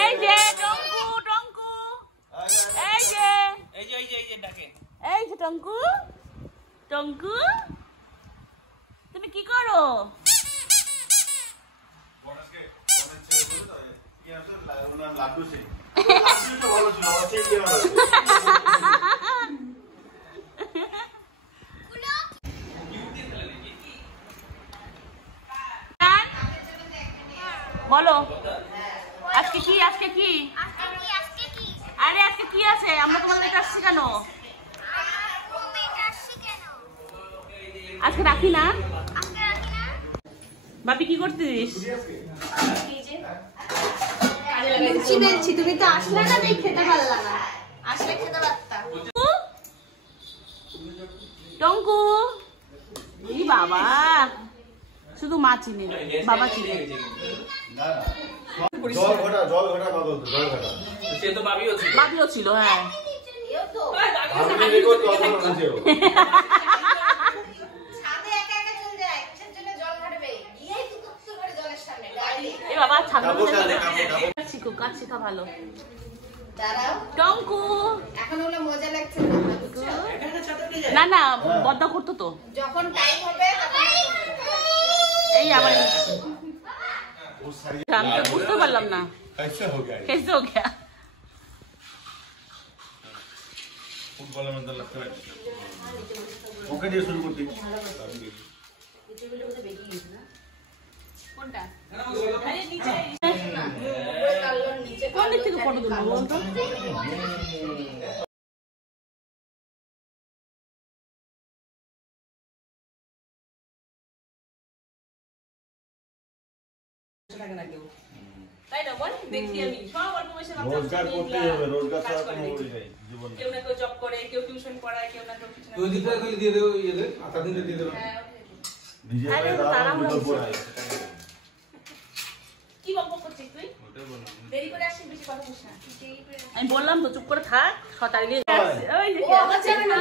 এই যে টঙ্কু টঙ্কু এই যে ডাকে এই যে টঙ্কু টঙ্কু তুমি কি করো? বলো আজকে কি আজকে কি আরে আজকে কি আছে? আমরা তোমাদের কাছে আসছি কেন? আজকে রাখি না। বাপি কি করছিস? তুমি তো আসলে না, তাই খেতে পারলা না। আসলে খেতে পারতা। টঙ্কু এই বাবা শুধু মা চিনে বাবা চিনে। বাবিও ছিল। হ্যাঁ বাবা কাজ শেখা ভালো। টঙ্কু এখন ওগুলো মজা লাগছে না না বদা করতো তো যখন টাইম হবে এই আবার বুঝতে পারলাম না। कैसे हो गया फुटबॉल में तो लगता है ओके দিয়ে শুরু করতে কোনটা আরে নিচে কোন দিক থেকে ফটো তুলবো বলতো? তাই না বল দেখি আমি সব অল্প বয়সে বাচ্চা রোজগার করতে হবে রোজগার ছাড়া কোনো উপায় নেই জীবনে কেউ না কেউ জব করে কেউ টিউশন পড়ায় কেউ না কেউ কিছু না তুই দিতে কইলে দিয়ে দেও ইয়ে আটা দিন দিয়ে দেব নিজে দাঁড়াও বিকল্প নাই কি বকবক করছিস তুই? দেরি করে আসিস বেশি কথা বলিস না। আমি বললাম তো চুপ করে থাক সতারি নিয়ে ওই যে ও বাচ্চা না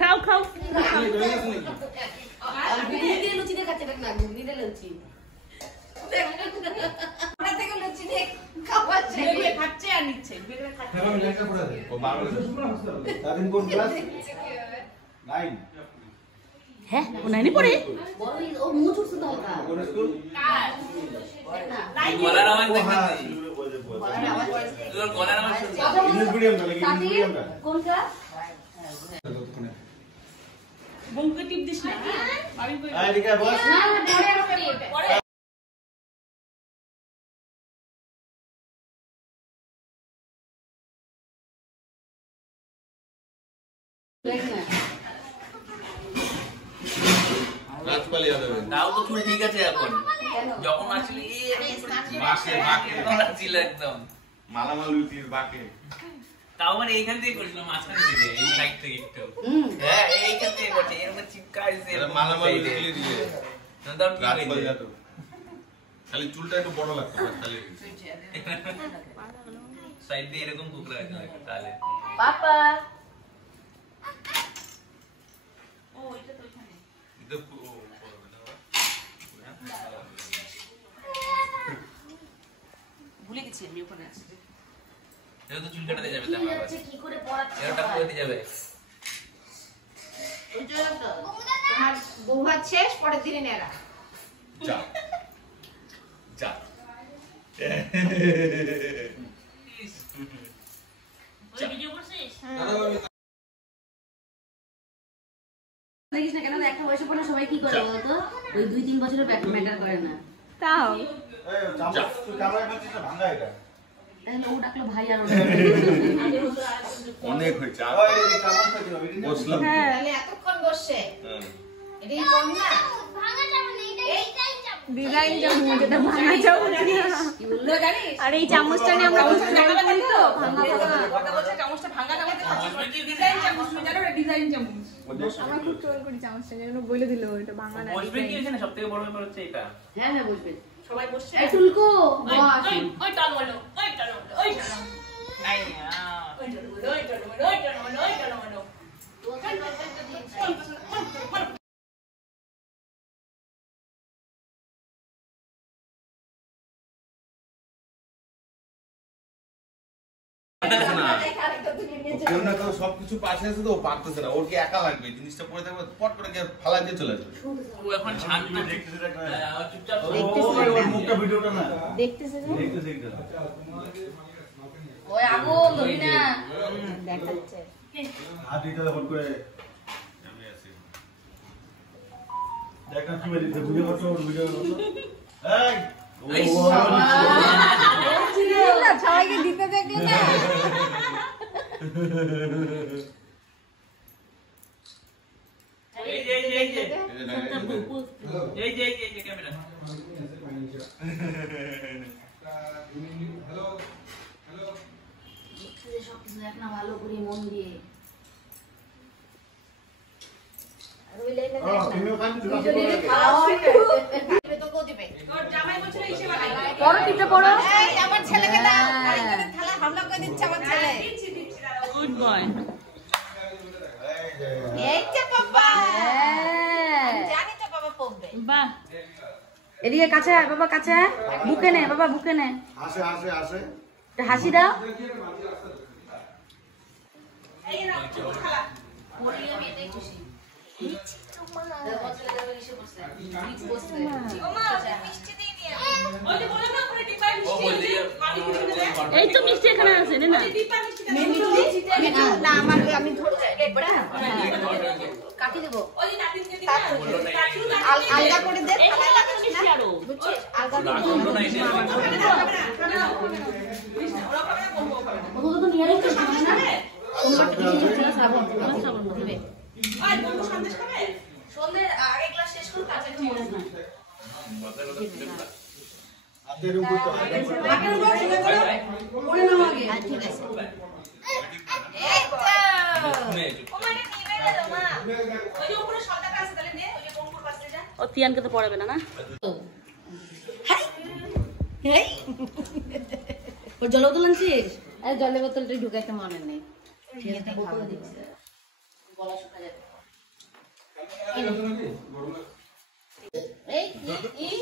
খাও খাও দিদি লুচি দেখাচ্ছে না দিদি লুচি ওটা থেকে লুচি দিয়ে খাওয়াচ্ছে বেগুয়ে খাচ্ছে আর নিচ্ছে বেগুয়ে খাচ্ছে। আমি লেখা পড়া দে ও বাংলা তারিন কোন ক্লাস 9 হ্যাঁ ও নাইনি পড়ে বড় ও মুখ ছুটছে তো ওটা কোন স্কুল কার হ্যাঁ গলার আওয়াজ দেখেছি তোর গলার আওয়াজ শুনছি ইংলিশ মিডিয়াম না ইংলিশ মিডিয়াম না কোন ক্লাস বঙ্গুকে টিপ দিস না আমি কই আই ঠিক আছে বস না পরে পড়ে রাজপালি যাবে তাও তো চুল ঠিক আছে এখন যখন আসলে বাকে ছিল একদম মালামাল উঠিস বাকে তাও মানে এইখান থেকে করেছিলাম মাঝখান থেকে এই সাইড থেকে একটু হ্যাঁ এইখান থেকে করছে এরকম চিপকাইছে মালামাল উঠিয়ে দিয়ে তাও ঠিক রাজপালি হয়েছে যাতো খালি চুলটা একটু বড় লাগতো খালি সাইড দিয়ে এরকম কুকরা আছে তাহলে পাপা ও এটা তো এখানে এটা ভুলে গেছি আমি ওখানে আসছি এটা তো চুল কাটাতে যাবে তাহলে আবার কি করে পড়াচ্ছে এটা করতে যাবে ওই যে তোমার বৌভাত শেষ পরের দিনে নেরা যা যা ওই ভিডিও করছিস? দেখিস না কেন একটা বয়সে পড়লে সবাই কি করে বলতো ওই 2-3 বছরের ম্যাটার করে না তাও এই চামচ তুই ক্যামেরা করছিস না ভাঙা এটা তাহলে ও ডাকলো ভাই আর অনেক হয়েছে আর এই চামচটা কি হবে বসলাম তাহলে এতক্ষণ বসছে এটাই কম না ভাঙা চামচ না, এইটাই চামচ। ডিজাইন চামচ যেটা ভাঙা চামচ না। কি বললো জানিস আর এই চামচটা নিয়ে আমরা ডিজাইন করি তো ভাঙা ভাঙা। কথা বলছে চামচটা ভাঙা চামচ ডিজাইন চামচ তুমি জানো ডিজাইন চামচ আমরা খুব ট্রোল করি চামচটা যেন বলে দিল এটা ভাঙা না বসবে কি এখানে সবথেকে বড় ব্যাপার হচ্ছে এটা হ্যাঁ হ্যাঁ বসবে সবাই বসছে এই টুলকো ওই বস ওই টাল বলো ওই টাল বলো ওই টাল আই ওই টাল বলো ওই টাল বলো ওই টাল বলো ওই টাল বলো তোকে কেউ না কেউ সবকিছু পাশে আছে তো ও পারতেছে না, ওর কি একা লাগবে জিনিসটা পড়ে থাকবে পট করে গিয়ে ফালা দিয়ে চলে যাবে। ও এখন শান্ত চুপচাপ মুখটা ভিডিওটা না দেখতেছে যে দেখতে ওই আগুন ধরি না দেখাচ্ছে হাত দিতে ফট করে আমি আছি দেখা কি মেরে দিতে ভিডিও করছো ভিডিও করছো এই না সবাইকে দিতে দেখলে না এই ক্যামেরা হ্যালো হ্যালো সব কিছু দেখ না ভালো করে মন দিয়ে আর ওই লাইনে দেখ না দুজনে খাওয়া দিবে তো কো দিবে তোর জামাই বলছিল ইসে বানাই পড়ো টিপে পড়ো এই আমার ছেলেকে দাও আরেকজনের থালা হামলা করে দিচ্ছে আমার ছেলে দিচ্ছি গুড বয় এই যে বাবা হ্যাঁ জানি তো বাবা পড়বে বাহ এদিকে কাছে আয় বাবা, কাছে আয়, বুকে নে বাবা, বুকে নে, আসে আসে আসে একটা হাসি দাও। এই না খালা ওরে আমি এটাই খুশি। দেখো ছেলেটা এসে বসে নিচ বসে ওমা মিষ্টি দিয়ে নিয়ে ওই যে বললাম না ওখানে ডিব্বায় মিষ্টি আছে পানি মিষ্টি দে এই তো মিষ্টি এখানে আছে না ডিব্বা মিষ্টি দে না আমার আমি ধরে যাই ডিব্বাটা কাটি দেবো ওই যে নাতিনকে দিবা আলগা করে দে থালায় লাগাস না বুঝছিস আলগা করে ও তো নিয়ে রেখে না তোমার কিছু না সাবন দিবে আই বন্ধু সন্দেশ খাবে সন্ধ্যের আগে ক্লাস শেষ করো তারপরে ঠিক আছে হাতের উপর তো আগের উপর শুনে করো পড়ে নাও আগে ঠিক আছে এই তো ও মানে নিবে না মা ওই যে উপরে সন্ধ্যাটা আছে তাহলে নে ওই যে বঙ্কুর পাশে যা ও তিয়ানকে তো পড়াবে না না হেই ও জল বোতল আনছিস? আরে জলের বোতলটা ঢুকাইতে মনে নেই, ঠিক আছে বোতল দিচ্ছে গলা শুকা যাবে। এই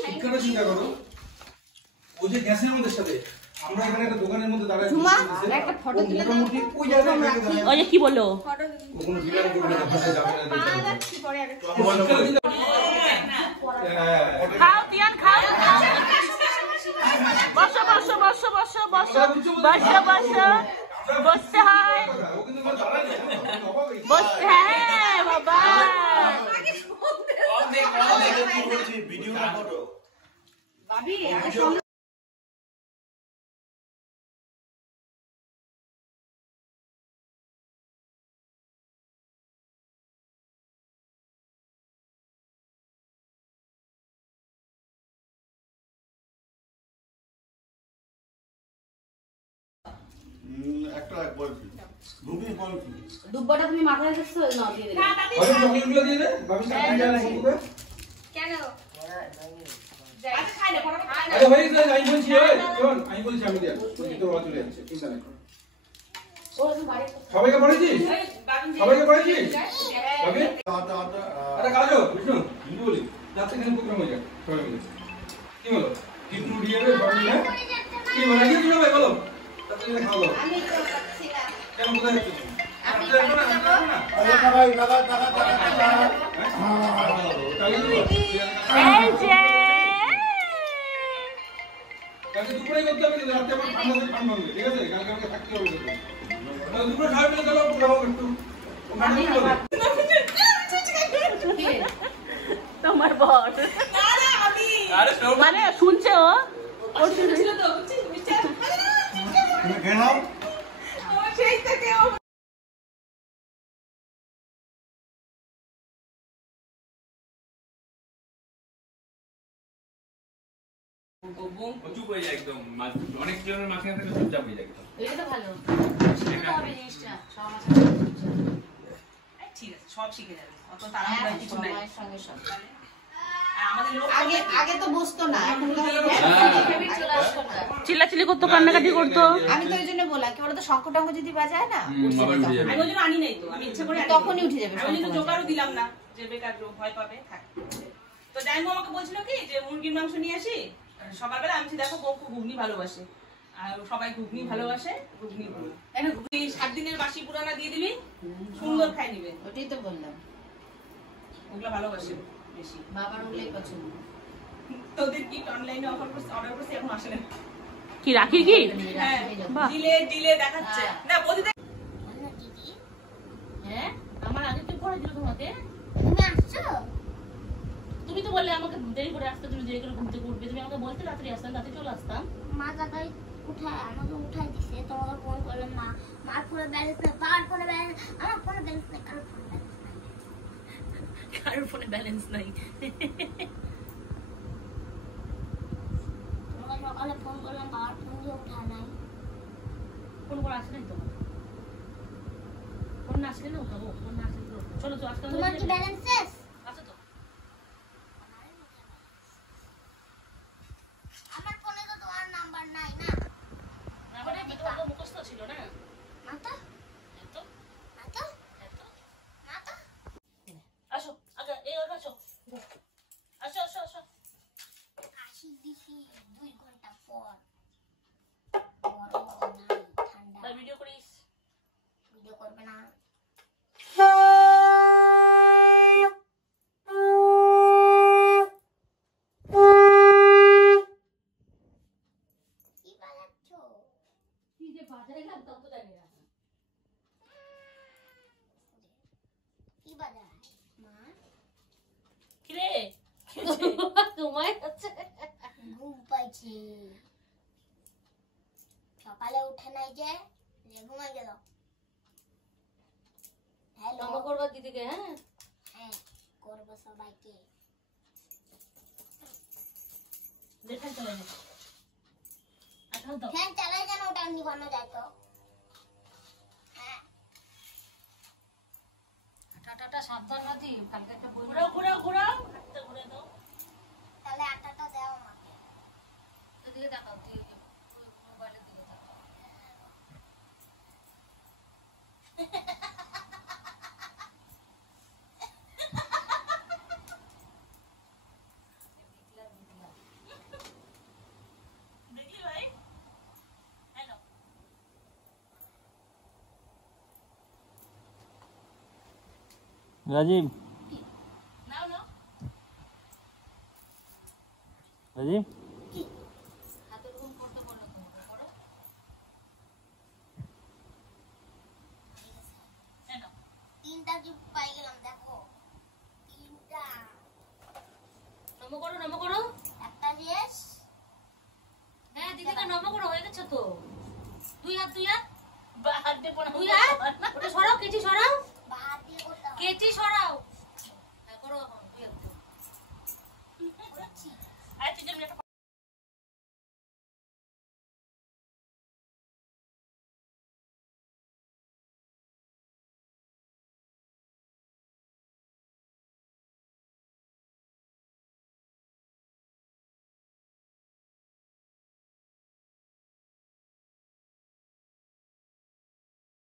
এখানে চিন্তা করো, ও যে গ্যাসের মধ্যে সাথে আমরা এখানে একটা দোকানের মধ্যে দাঁড়াই একটা ফটো তুলে দাও। মোটামুটি ওই জায়গায় দাঁড়াই ওই যে কি বললো কোনো বিরাম করবে না, ভাষা যাবে না। খাও তিয়ান খাও, বসো বসো বসো বসো বসো বসো বসো বসতে হয়, ও কিন্তু কোনো দাঁড়ায় না, অবাক হয়ে বসতে হ্যাঁ বাবা। ভিডিওটা করো ভাবি একটা বলছি রুবি বলছি দুব্বাটা তুমি মাথায় রেখেছো না দিয়ে দিলে ভাবি চকলেটগুলো দিয়ে দে, ভাবি সামনে যান বলতে। কেন আচ্ছা খাই না পড়া খাই না আরে ভাই আমি বলছি ওই শোন, আমি বলছি আমি দেব, ওই তোর বাবা চলে যাচ্ছে, চিন্তা নেই। ও তুমি বাড়ি সবাইকে পড়েছিস? এই বাবু সবাইকে পড়েছিস? ভাবি আদা আদা আরে কাজো বিষ্ণু হিন্দু বলি যাচ্ছে এখানে প্রোগ্রাম হয়ে যায় সবাই মিলে কি বলো কিন্তু দিয়ে দেবে সবাই মিলে কি বলো কি দিলো ভাই বলো তাতে খাওয়া দাও আমি তো পাচ্ছি না কেন কোথায় যাচ্ছ তুমি আমি যাবো না যাবো না টাকা ভাই টাকা টাকা টাকা তাহলে দিব এই যে কালকে দুপুরে করতে হবে কিন্তু রাতে আমার ঠান্ডা ঠান্ডা হবে ঠিক আছে কালকে আমাকে থাকতে হবে কিন্তু দুপুরে খাওয়া পেলে চলো প্রোগ্রাম একটু ওখানে কি বলে তোমার বর আরে আমি আরে শোন মানে শুনছে ও ওর ছিল তো বুঝছিস বুঝছিস কেন ও সেই থেকে ও চুপ হয়ে যায় একদম অনেক জনের মাঝখানে থেকে চুপচাপ হয়ে যায় একদম এটা তো ভালো শিখতে হবে জিনিসটা সব আছে ঠিক আছে সব শিখে যাবে অত তাড়াহুড়া কিছু নাই সময়ের সঙ্গে সব আর আমাদের লোক আগে আগে তো বুঝতো না এখন তো চলে আসতো না, চিল্লাচিল্লি করতো, কান্নাকাটি করতো। আমি তো ওই জন্য বললাম কি বলতো শঙ্খ টঙ্ক যদি বাজায় না আবার উঠে যাবে আমি ওই জন্য আনি নাই তো আমি ইচ্ছা করে আনি তখনই উঠে যাবে আমি কিন্তু শঙ্খ জোগাড়ও দিলাম না যে বেকার লোক ভয় পাবে থাক তো জাইমু আমাকে বলছিল কি যে মুরগির মাংস নিয়ে আসি সকালবেলা আমি দেখো বউ খুব ঘুগনি ভালোবাসে আর সবাই ঘুগনি ভালোবাসে, ঘুগনি বলো। তাই না? ঘুগনি 7 দিনের বাসি পুরানা দিয়ে দিবি, সুন্দর খাই নিবে। ওটাই তো বললাম, ওগুলো ভালোবাসে বেশি। বাবার ওগুলোই পছন্দ। তোদের গিফট অনলাইনে অর্ডার করছি, এখন আসে না। কি রাখি কি? হ্যাঁ, ডিলে দেখাচ্ছে না বৌদি। হ্যাঁ, আমার আগে তো পড়ে দিল তোমাকে। তুমি আসছো? তুমি তো বললে আমাকে দেরি করে আসতে, তুমি দেরি করে ঘুমতে উঠবে, তুমি আমাকে বলতে রাত্রি আসতাম, রাতে চলে আসতাম। মা দাদাই আমাকে উঠাই দিছে, তোমাকে ফোন করলাম, মার ফোনে ব্যালেন্স নেই, বাবার ফোনে ব্যালেন্স, আমার ফোনে ব্যালেন্স নেই, কারোর ফোনে ব্যালেন্স নেই। কারোর ফোনে ব্যালেন্স নাই। তোমাকে সকালে ফোন করলাম, বাবার ফোন দিয়ে উঠা নাই। ফোন করে আসলে তোমার ফোন না আসলে না উঠাবো, ফোন না আসলে তো চলো তো আজকে তোমার কি ব্যালেন্স শেষ? আছে তো। আমার ফোনে তো তোমার নাম্বার নাই না। আমার তো মুখস্থ ছিল না। মাতা এত মাতা এত মাতা আসো আগে এই আসো আসো আসো আসো। আসি দিছি 2 ঘন্টা পর। গরম নাই, ঠান্ডা। তাই ভিডিও করিস। ভিডিও করবে না। কি বাজাচ্ছ? কি যে বাজারে গেলাম তা তো জানি না। কি বাজায় মা? কি রে তোমায় হচ্ছে ঘুম পাইছে, সকালে উঠে নাই যে ঘুমাই গেল। হ্যালো, নম করবা দিদিকে। হ্যাঁ হ্যাঁ করবো সবাইকে। দেখাই চলে না আঠাও দাও। ফ্যান চালাই যেন ওটা নিবানো যায় তো। হ্যাঁ আটাটা সাবধান রাখি, কালকে একটা বই ঘোরাও ঘোরাও ঘোরাও, হাতটা ঘুরে দাও। তাহলে আটাটা দাও আমাকে। এদিকে তাকাও, তুই মোবাইলের দিকে তাকাও। দেখলি ভাই? হ্যালো রাজীব, নাও নাও রাজীব হাতের ঘুম করতে বলো, করো। হ্যাঁ নাও। 3টা গিফট পাই গেলাম, দেখো 3টা। নমো করো নমো করো। একটা শেষ। হ্যাঁ দিদিকে নমো করো, হয়ে গেছে তো। দুই হাত দুই হাত হাত দিয়ে পড়া দুই হাত। ওটা সরাও, কেচি সরাও, বাহার দিয়ে করতে হবে। কেচি সরাও। হ্যাঁ করো এখন দুই হাত। করছি। আর তুই যেমন একটা